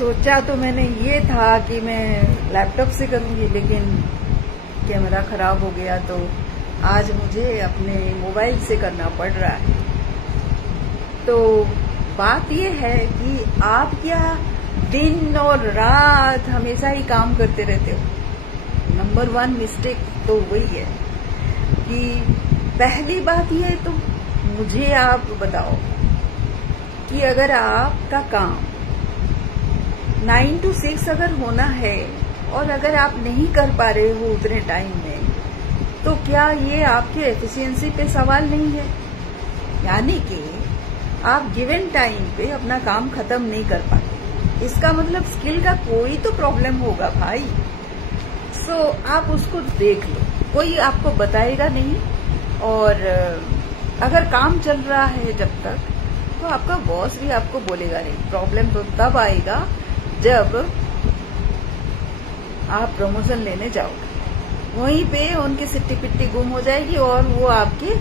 सोचा तो मैंने ये था कि मैं लैपटॉप से करूंगी, लेकिन कैमरा खराब हो गया तो आज मुझे अपने मोबाइल से करना पड़ रहा है। तो बात ये है कि आप क्या दिन और रात हमेशा ही काम करते रहते हो? नंबर 1 मिस्टेक तो वही है कि पहली बात ये तो मुझे आप बताओ कि अगर आपका काम 9 to 6 अगर होना है और अगर आप नहीं कर पा रहे हो उतने टाइम में, तो क्या ये आपके एफिशिएंसी पे सवाल नहीं है? यानी कि आप गिवन टाइम पे अपना काम खत्म नहीं कर पाते, इसका मतलब स्किल का कोई तो प्रॉब्लम होगा भाई। सो आप उसको देख लो, कोई आपको बताएगा नहीं। और अगर काम चल रहा है जब तक, तो आपका बॉस भी आपको बोलेगा नहीं। प्रॉब्लम तो तब आएगा जब आप प्रमोशन लेने जाओगे, वहीं पे उनकी सिट्टी पिट्टी गुम हो जाएगी और वो आपके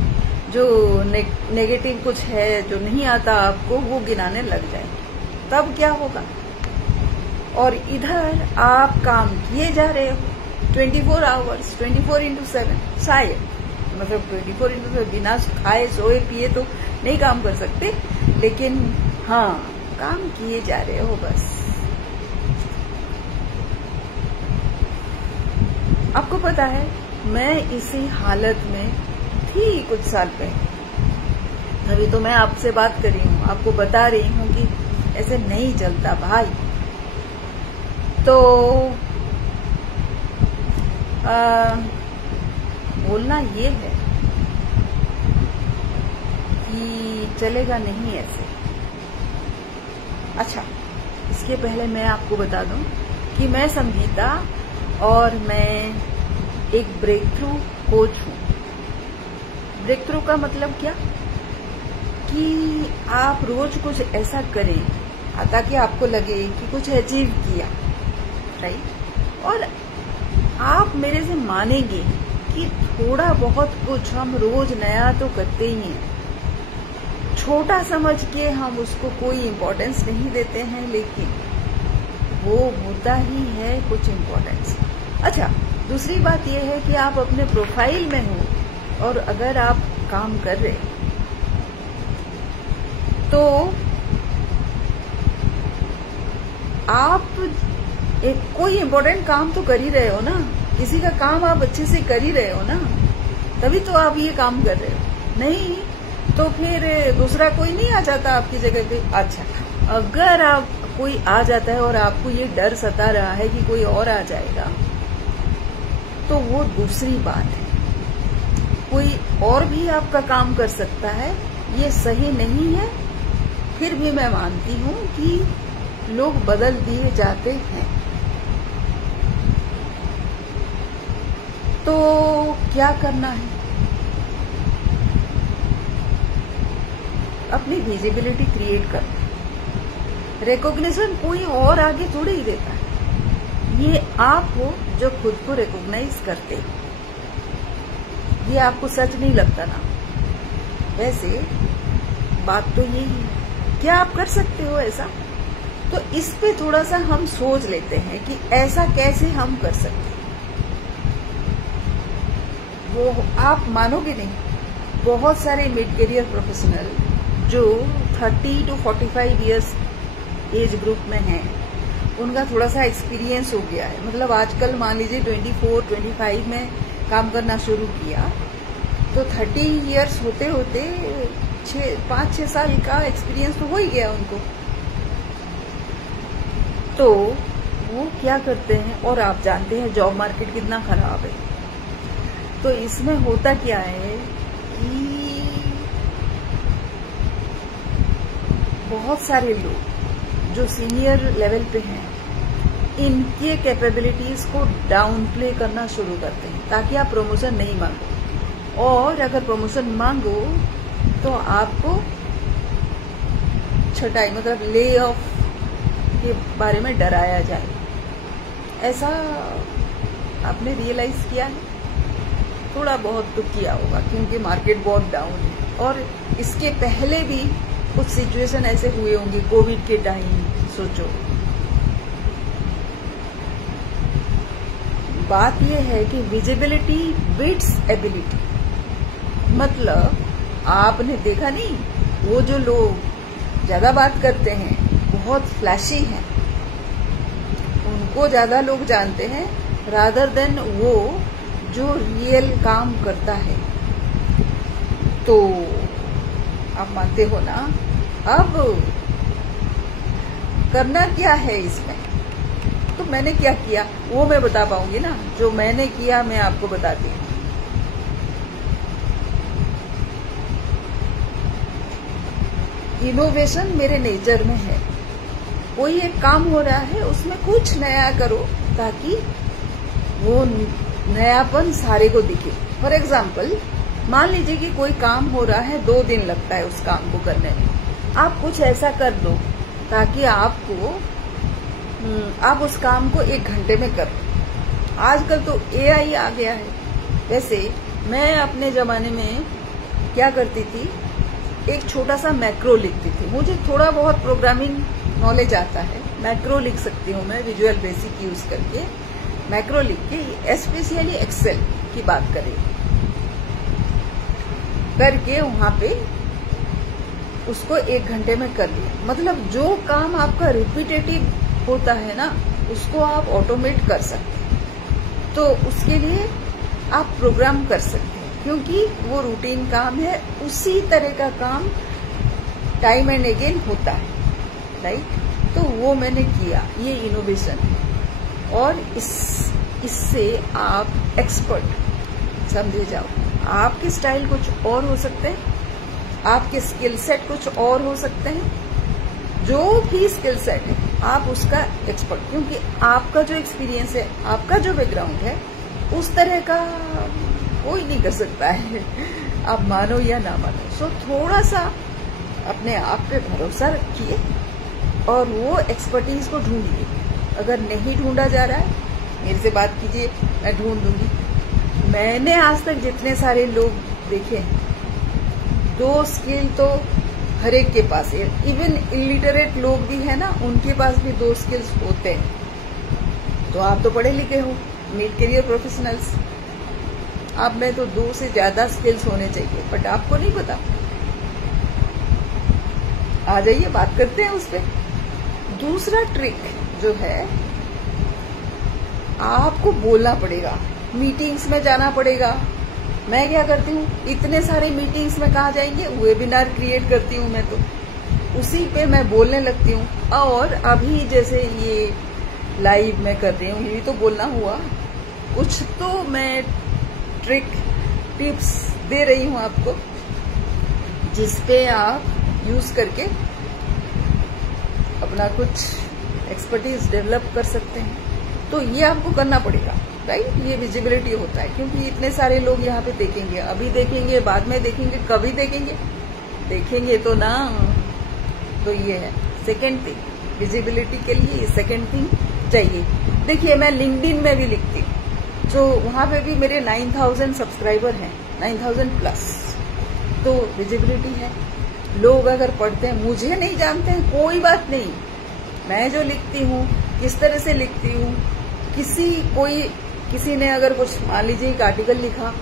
जो नेगेटिव कुछ है जो नहीं आता आपको, वो गिनाने लग जाएंगे। तब क्या होगा? और इधर आप काम किए जा रहे हो 24 आवर्स 24/7, शायद मतलब 24/7 बिना खाए सोए पिए तो नहीं काम कर सकते, लेकिन हाँ काम किए जा रहे हो बस। आपको पता है मैं इसी हालत में थी कुछ साल पहले, तभी तो मैं आपसे बात कर रही हूँ, आपको बता रही हूँ कि ऐसे नहीं चलता भाई। तो बोलना ये है कि चलेगा नहीं ऐसे। अच्छा, इसके पहले मैं आपको बता दूं कि मैं संगीता और मैं एक ब्रेक थ्रू कोच हूँ। ब्रेक थ्रू का मतलब क्या कि आप रोज कुछ ऐसा करें ताकि आपको लगे कि कुछ अचीव किया, राइट? और आप मेरे से मानेंगे कि थोड़ा बहुत कुछ हम रोज नया तो करते ही हैं, छोटा समझ के हम उसको कोई इम्पोर्टेंस नहीं देते हैं, लेकिन वो होता ही है कुछ इम्पोर्टेंस। अच्छा, दूसरी बात यह है कि आप अपने प्रोफाइल में हो और अगर आप काम कर रहे तो आप कोई इम्पोर्टेंट काम तो कर ही रहे हो ना, किसी का काम आप अच्छे से कर ही रहे हो ना, तभी तो आप ये काम कर रहे हो। नहीं तो फिर दूसरा कोई नहीं आ जाता आपकी जगह पे। अच्छा, अगर आप कोई आ जाता है और आपको ये डर सता रहा है कि कोई और आ जाएगा, तो वो दूसरी बात है। कोई और भी आपका काम कर सकता है, ये सही नहीं है। फिर भी मैं मानती हूँ कि लोग बदल दिए जाते हैं। तो क्या करना है? अपनी विजिबिलिटी क्रिएट करना। रिकॉग्निशन कोई और आगे थोड़ी ही देता है, ये आप हो जो खुद को रिकॉग्नाइज करते हो। ये आपको सच नहीं लगता ना? वैसे बात तो यही है। क्या आप कर सकते हो ऐसा? तो इस पे थोड़ा सा हम सोच लेते हैं कि ऐसा कैसे हम कर सकते हैं। वो आप मानोगे नहीं, बहुत सारे मिड करियर प्रोफेशनल जो 30 to 45 इयर्स एज ग्रुप में हैं, उनका थोड़ा सा एक्सपीरियंस हो गया है। मतलब आजकल मान लीजिए 24-25 में काम करना शुरू किया तो 30 इयर्स होते होते 5-6 साल का एक्सपीरियंस तो हो ही गया उनको। तो वो क्या करते हैं, और आप जानते हैं जॉब मार्केट कितना खराब है, तो इसमें होता क्या है कि बहुत सारे लोग जो सीनियर लेवल पे हैं, इनके कैपेबिलिटीज को डाउन प्ले करना शुरू करते हैं ताकि आप प्रमोशन नहीं मांगो। और अगर प्रमोशन मांगो तो आपको छटाई मतलब ले ऑफ के बारे में डराया जाए। ऐसा आपने रियलाइज किया है? थोड़ा बहुत तो किया होगा, क्योंकि मार्केट बहुत डाउन है। और इसके पहले भी कुछ सिचुएशन ऐसे हुए होंगे, कोविड के टाइम सोचो, बात यह है कि विजिबिलिटी बीट्स एबिलिटी। मतलब आपने देखा नहीं, वो जो लोग ज्यादा बात करते हैं, बहुत फ्लैशी हैं, उनको ज्यादा लोग जानते हैं रादर देन वो जो रियल काम करता है। तो आप मानते हो ना। अब करना क्या है इसमें, तो मैंने क्या किया वो मैं बता पाऊंगी ना। जो मैंने किया मैं आपको बताती हूँ। इनोवेशन मेरे नेचर में है। कोई एक काम हो रहा है, उसमें कुछ नया करो ताकि वो नयापन सारे को दिखे। फॉर एग्जाम्पल, मान लीजिए कि कोई काम हो रहा है, 2 दिन लगता है उस काम को करने में। आप कुछ ऐसा कर दो ताकि आप उस काम को 1 घंटे में कर दो। आजकल तो AI आ गया है। वैसे मैं अपने जमाने में क्या करती थी, एक छोटा सा मैक्रो लिखती थी। मुझे थोड़ा बहुत प्रोग्रामिंग नॉलेज आता है, मैक्रो लिख सकती हूँ मैं, विजुअल बेसिक यूज करके मैक्रो लिख के, स्पेशली एक्सेल की बात करें करके वहां पे उसको 1 घंटे में कर लिया। मतलब जो काम आपका रिपीटेटिव होता है ना, उसको आप ऑटोमेट कर सकते हैं। तो उसके लिए आप प्रोग्राम कर सकते हैं, क्योंकि वो रूटीन काम है। उसी तरह का काम टाइम एंड अगेन होता है, राइट। तो वो मैंने किया, ये इनोवेशन है। और इससे आप एक्सपर्ट समझे जाओ। आपके स्टाइल कुछ और हो सकते हैं, आपके स्किल सेट कुछ और हो सकते हैं। जो भी स्किल सेट है आप उसका एक्सपर्ट, क्योंकि आपका जो एक्सपीरियंस है, आपका जो बैकग्राउंड है, उस तरह का कोई नहीं कर सकता है, आप मानो या ना मानो। सो थोड़ा सा अपने आप पे भरोसा रखिए और वो एक्सपर्टीज को ढूंढिए। अगर नहीं ढूंढा जा रहा है, मेरे से बात कीजिए, मैं ढूंढ दूंगी। मैंने आज तक जितने सारे लोग देखे हैं, 2 स्किल तो हर एक के पास है। इवन इलिटरेट लोग भी है ना, उनके पास भी 2 स्किल्स होते हैं। तो आप तो पढ़े लिखे हो, मिड करियर प्रोफेशनल्स, आप में तो 2 से ज्यादा स्किल्स होने चाहिए, बट आपको नहीं पता। आ जाइए, बात करते हैं उस पर। दूसरा ट्रिक जो है, आपको बोलना पड़ेगा, मीटिंग्स में जाना पड़ेगा। मैं क्या करती हूँ, इतने सारे मीटिंग्स में कहाँ जाएंगे, वेबिनार क्रिएट करती हूँ मैं, तो उसी पे मैं बोलने लगती हूँ। और अभी जैसे ये लाइव मैं कर रही हूँ, ये भी तो बोलना हुआ। कुछ तो मैं ट्रिक टिप्स दे रही हूँ आपको, जिसपे आप यूज करके अपना कुछ एक्सपर्टीज डेवलप कर सकते हैं। तो ये आपको करना पड़ेगा, राइट। ये विजिबिलिटी होता है, क्योंकि इतने सारे लोग यहाँ पे देखेंगे, अभी देखेंगे, बाद में देखेंगे, कभी देखेंगे तो ना। तो ये है सेकेंड थिंग, विजिबिलिटी के लिए सेकेंड थिंग चाहिए। देखिए, मैं लिंक्डइन में भी लिखती हूँ, जो वहां पे भी मेरे 9000 सब्सक्राइबर हैं, 9000 प्लस। तो विजिबिलिटी है। लोग अगर पढ़ते हैं, मुझे नहीं जानते हैं, कोई बात नहीं। मैं जो लिखती हूँ, किस तरह से लिखती हूँ, किसी ने अगर कुछ, मान लीजिए एक आर्टिकल लिखा,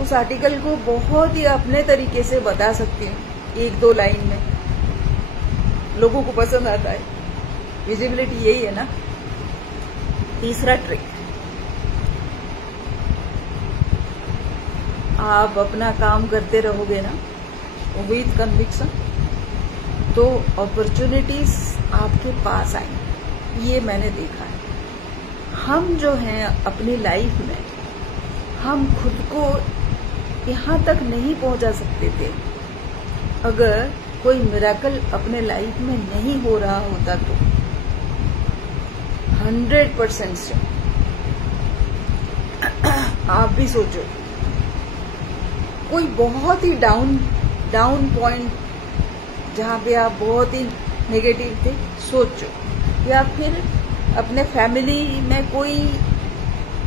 उस आर्टिकल को बहुत ही अपने तरीके से बता सकती हूँ, 1-2 लाइन में। लोगों को पसंद आता है। विजिबिलिटी यही है ना। तीसरा ट्रिक, आप अपना काम करते रहोगे ना विद कन्विक्शन, तो अपॉर्चुनिटीज आपके पास आएंगी। ये मैंने देखा है। हम जो हैं अपनी लाइफ में, हम खुद को यहाँ तक नहीं पहुंचा सकते थे अगर कोई मिरेकल अपने लाइफ में नहीं हो रहा होता। तो 100% से आप भी सोचो, कोई बहुत ही डाउन पॉइंट जहाँ पे आप बहुत ही नेगेटिव थे, सोचो। या फिर अपने फैमिली में कोई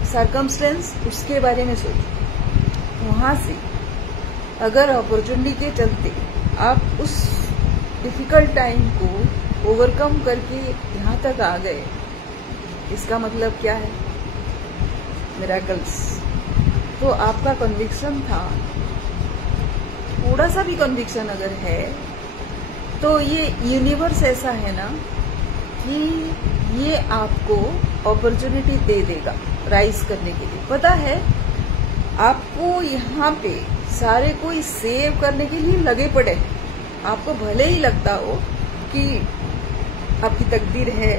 सर्कमस्टेंस, उसके बारे में सोचो। वहां से अगर अपॉर्चुनिटी के चलते आप उस डिफिकल्ट टाइम को ओवरकम करके यहाँ तक आ गए, इसका मतलब क्या है मिरेकल्स। तो आपका कन्विक्शन था, थोड़ा सा भी कन्विक्शन अगर है तो ये यूनिवर्स ऐसा है ना कि ये आपको अपॉर्चुनिटी दे देगा राइज करने के लिए। पता है आपको यहाँ पे सारे कोई सेव करने के लिए लगे पड़े हैं। आपको भले ही लगता हो कि आपकी तकदीर है,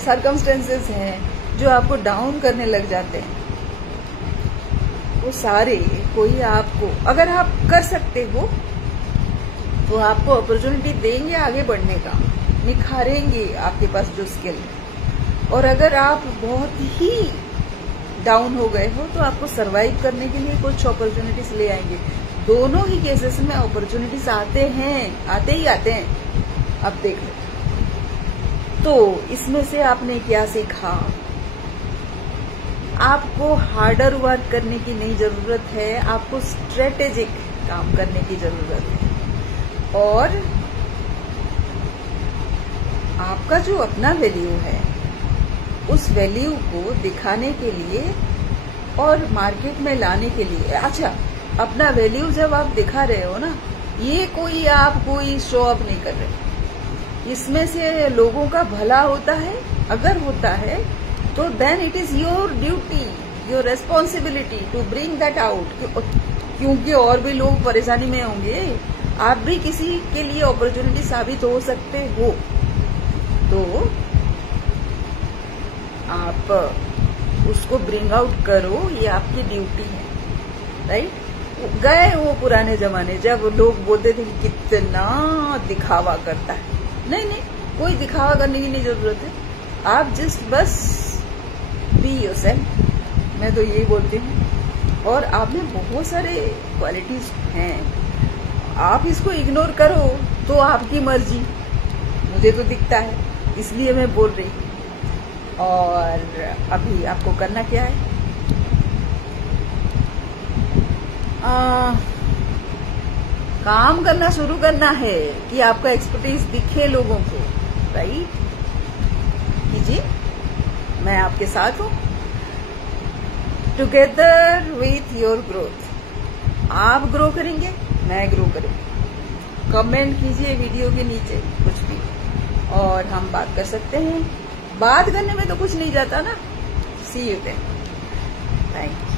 सर्कमस्टेंसेस हैं जो आपको डाउन करने लग जाते हैं, वो सारे कोई आपको, अगर आप कर सकते हो तो आपको अपॉर्चुनिटी देंगे आगे बढ़ने का, निखारेंगे आपके पास जो स्किल है। और अगर आप बहुत ही डाउन हो गए हो तो आपको सरवाइव करने के लिए कुछ अपॉर्चुनिटीज ले आएंगे। दोनों ही केसेस में अपॉर्चुनिटीज आते हैं, आते ही आते हैं। अब देख लो। तो इसमें से आपने क्या सीखा? आपको हार्डर वर्क करने की नहीं जरूरत है, आपको स्ट्रेटेजिक काम करने की जरूरत है। और आपका जो अपना वैल्यू है, उस वैल्यू को दिखाने के लिए और मार्केट में लाने के लिए, अच्छा अपना वैल्यू जब आप दिखा रहे हो ना, ये कोई आप कोई शो ऑफ नहीं कर रहे, इसमें से लोगों का भला होता है। अगर होता है तो then it is your duty, your responsibility to bring that out, क्योंकि और भी लोग परेशानी में होंगे, आप भी किसी के लिए अपॉर्चुनिटी साबित हो सकते हो। तो आप उसको ब्रिंग आउट करो, ये आपकी ड्यूटी है, राइट। गए वो पुराने जमाने जब लोग बोलते थे कि कितना दिखावा करता है। नहीं नहीं, कोई दिखावा करने की नहीं जरूरत है, आप जस्ट बस बी योरसेल्फ। मैं तो यही बोलती हूँ। और आप में बहुत सारे क्वालिटीज हैं, आप इसको इग्नोर करो तो आपकी मर्जी, मुझे तो दिखता है इसलिए मैं बोल रही हूँ। और अभी आपको करना क्या है? काम करना शुरू करना है कि आपका एक्सपर्टीज दिखे लोगों को, राइट। कीजिए, मैं आपके साथ हूँ। Together with your growth. आप ग्रो करेंगे, मैं ग्रो करूंगी। कमेंट कीजिए वीडियो के नीचे कुछ भी, और हम बात कर सकते हैं। बात करने में तो कुछ नहीं जाता ना। सी यू देन। Thank you.